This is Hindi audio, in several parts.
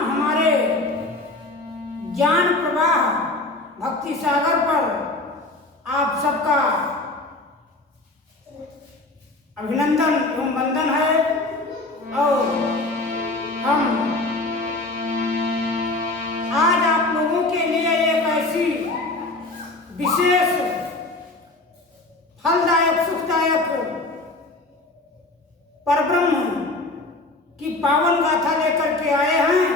हमारे ज्ञान प्रवाह भक्ति सागर पर आप सबका अभिनंदन एवं वंदन है। और हम आज आप लोगों के लिए एक ऐसी विशेष फलदायक सुखदायक परब्रह्म की पावन गाथा लेकर के आए हैं।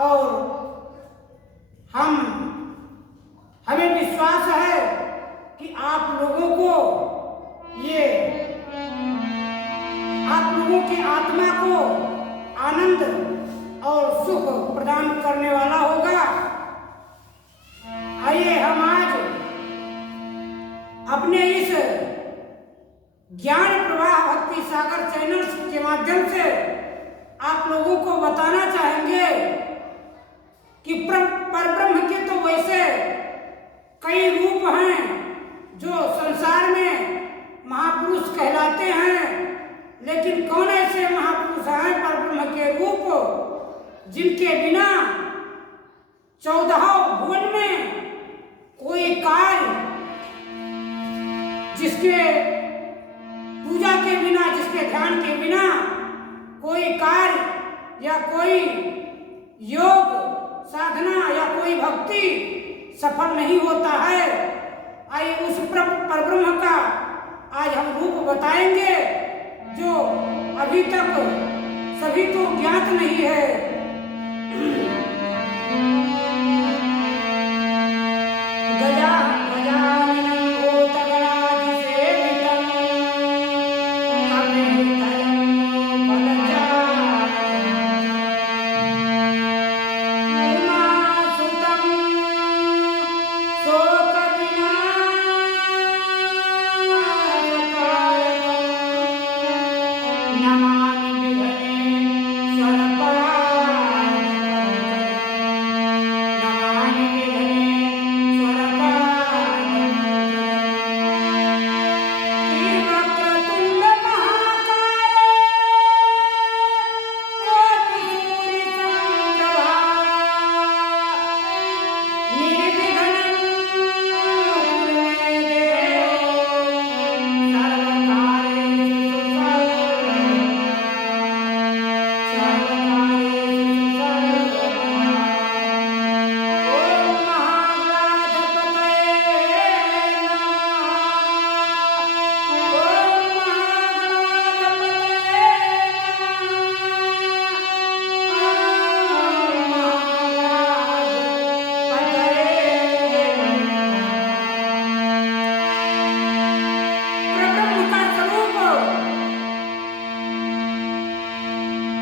और हमें विश्वास है कि आप लोगों को ये आप लोगों की आत्मा को आनंद और सुख प्रदान करने वाला होगा। आइए हम आज अपने इस ज्ञान प्रवाह भक्ति सागर चैनल के माध्यम से आप लोगों को बताना चाहेंगे कि परब्रह्म के तो वैसे कई रूप हैं जो संसार में महापुरुष कहलाते हैं, लेकिन कौन ऐसे महापुरुष हैं परब्रह्म के रूप जिनके बिना 14 भुवन में कोई कार्य, जिसके पूजा के बिना, जिसके ध्यान के बिना कोई कार्य या कोई योग साधना या कोई भक्ति सफल नहीं होता है। आइए उस परब्रह्म का आज हम रूप बताएंगे जो अभी तक सभी को ज्ञात नहीं है।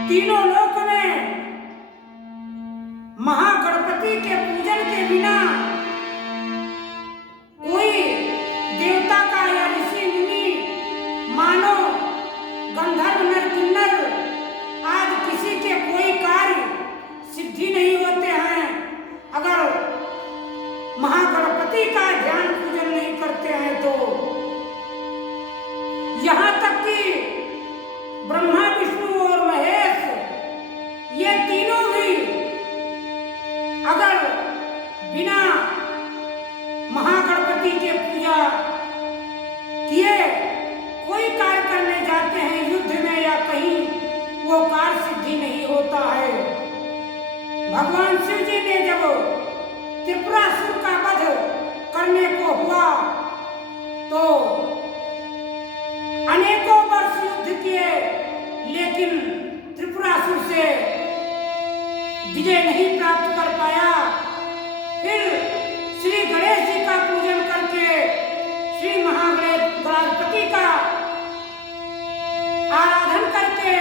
तीनों लोक में महागणपति के पूजन के बिना कोई देवता का या ऋषि मुनि मानव गंधर्व नर किन्नर आज किसी के कोई कार्य सिद्धि नहीं होते हैं अगर महागणपति का ध्यान पूजन नहीं करते हैं। तो यहाँ तक कि ब्रह्मा विष्णु और महेश ये तीनों भी अगर बिना महागणपति के पूजा किए कोई कार्य करने जाते हैं युद्ध में या कहीं, वो कार्य सिद्धि नहीं होता है। भगवान शिव जी ने जब त्रिपुरासुर का वध करने को हुआ तो अनेकों वर्ष युद्ध किए, लेकिन त्रिपुरासुर से विजय नहीं प्राप्त कर पाया। फिर श्री गणेश जी का पूजन करके श्री महागणपति का आराधन करके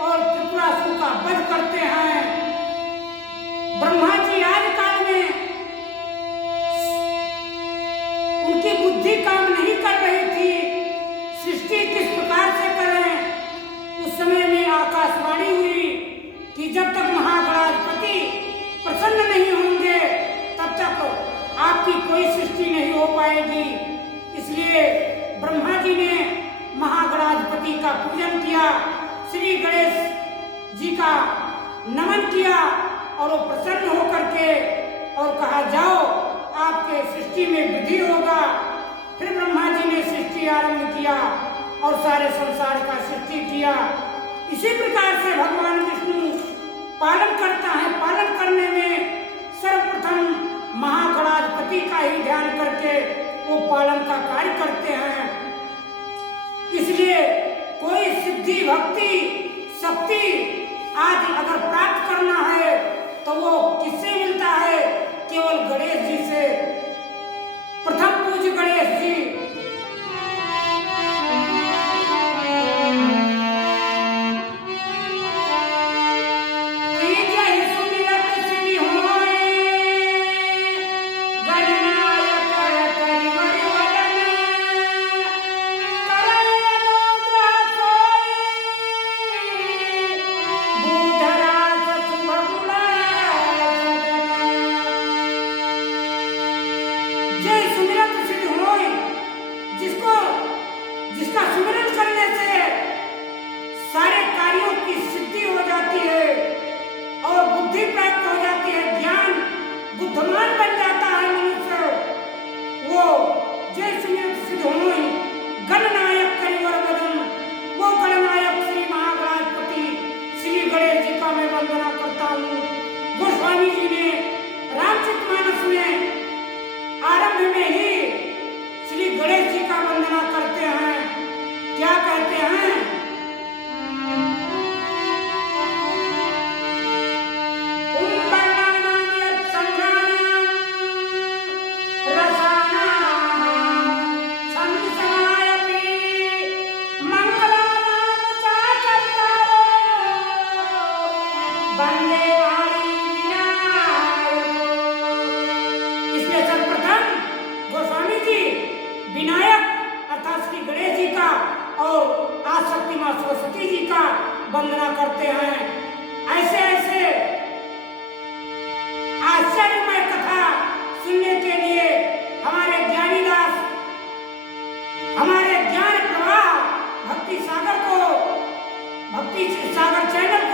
और त्रिपुरासुर का वध करते हैं। ब्रह्मा जी आज काल में उनकी बुद्धि काम नहीं कर रही थी, सृष्टि किस प्रकार से करें। उस समय में आकाशवाणी हुई कि जब तक महागणपति प्रसन्न नहीं होंगे तब तक आपकी कोई सृष्टि नहीं हो पाएगी। इसलिए ब्रह्मा जी ने महागणपति का पूजन किया, श्री गणेश जी का नमन किया और वो प्रसन्न होकर के और कहा जाओ आपके सृष्टि में वृद्धि होगा। फिर ब्रह्मा जी ने सृष्टि आरंभ किया और सारे संसार का सृष्टि किया। इसी प्रकार से भगवान विष्णु पालन करता है। पालन करने में सर्वप्रथम महागणाधिपति का ही ध्यान करके वो पालन का कार्य करते हैं। इसलिए कोई सिद्धि भक्ति शक्ति आदि अगर प्राप्त करना है तो वो किससे मिलता है? केवल गणेश जी से। प्रथम पूज्य गणेश जी जिसका सुमिरन करने से सारे कार्यों की सिद्धि हो जाती है और बुद्धि प्राप्त हो जाती है, ज्ञान बुद्धिमान बन जाता है मनुष्य। वो जय सुमिरन सिद्ध होई गणनायक करिवर वदन, वो गणनायक श्री महागणाधिपति श्री गणेश जी का मैं वंदना करता हूँ। गोस्वामी जी ने रामचरितमानस में आरंभ में ही श्री गणेश जी का वंदना करते हैं। क्या कहते हैं? इसलिए सर्वप्रथम गोस्वामी जी विनायक अर्थात श्री गणेश जी का और आदिशक्ति मां सरस्वती जी का वंदना करते हैं। ऐसे ऐसे आश्चर्यमय कथा सुनने के लिए हमारे ज्ञानीदास हमारे ज्ञान प्रवाह भक्ति सागर को भक्ति सागर चैनल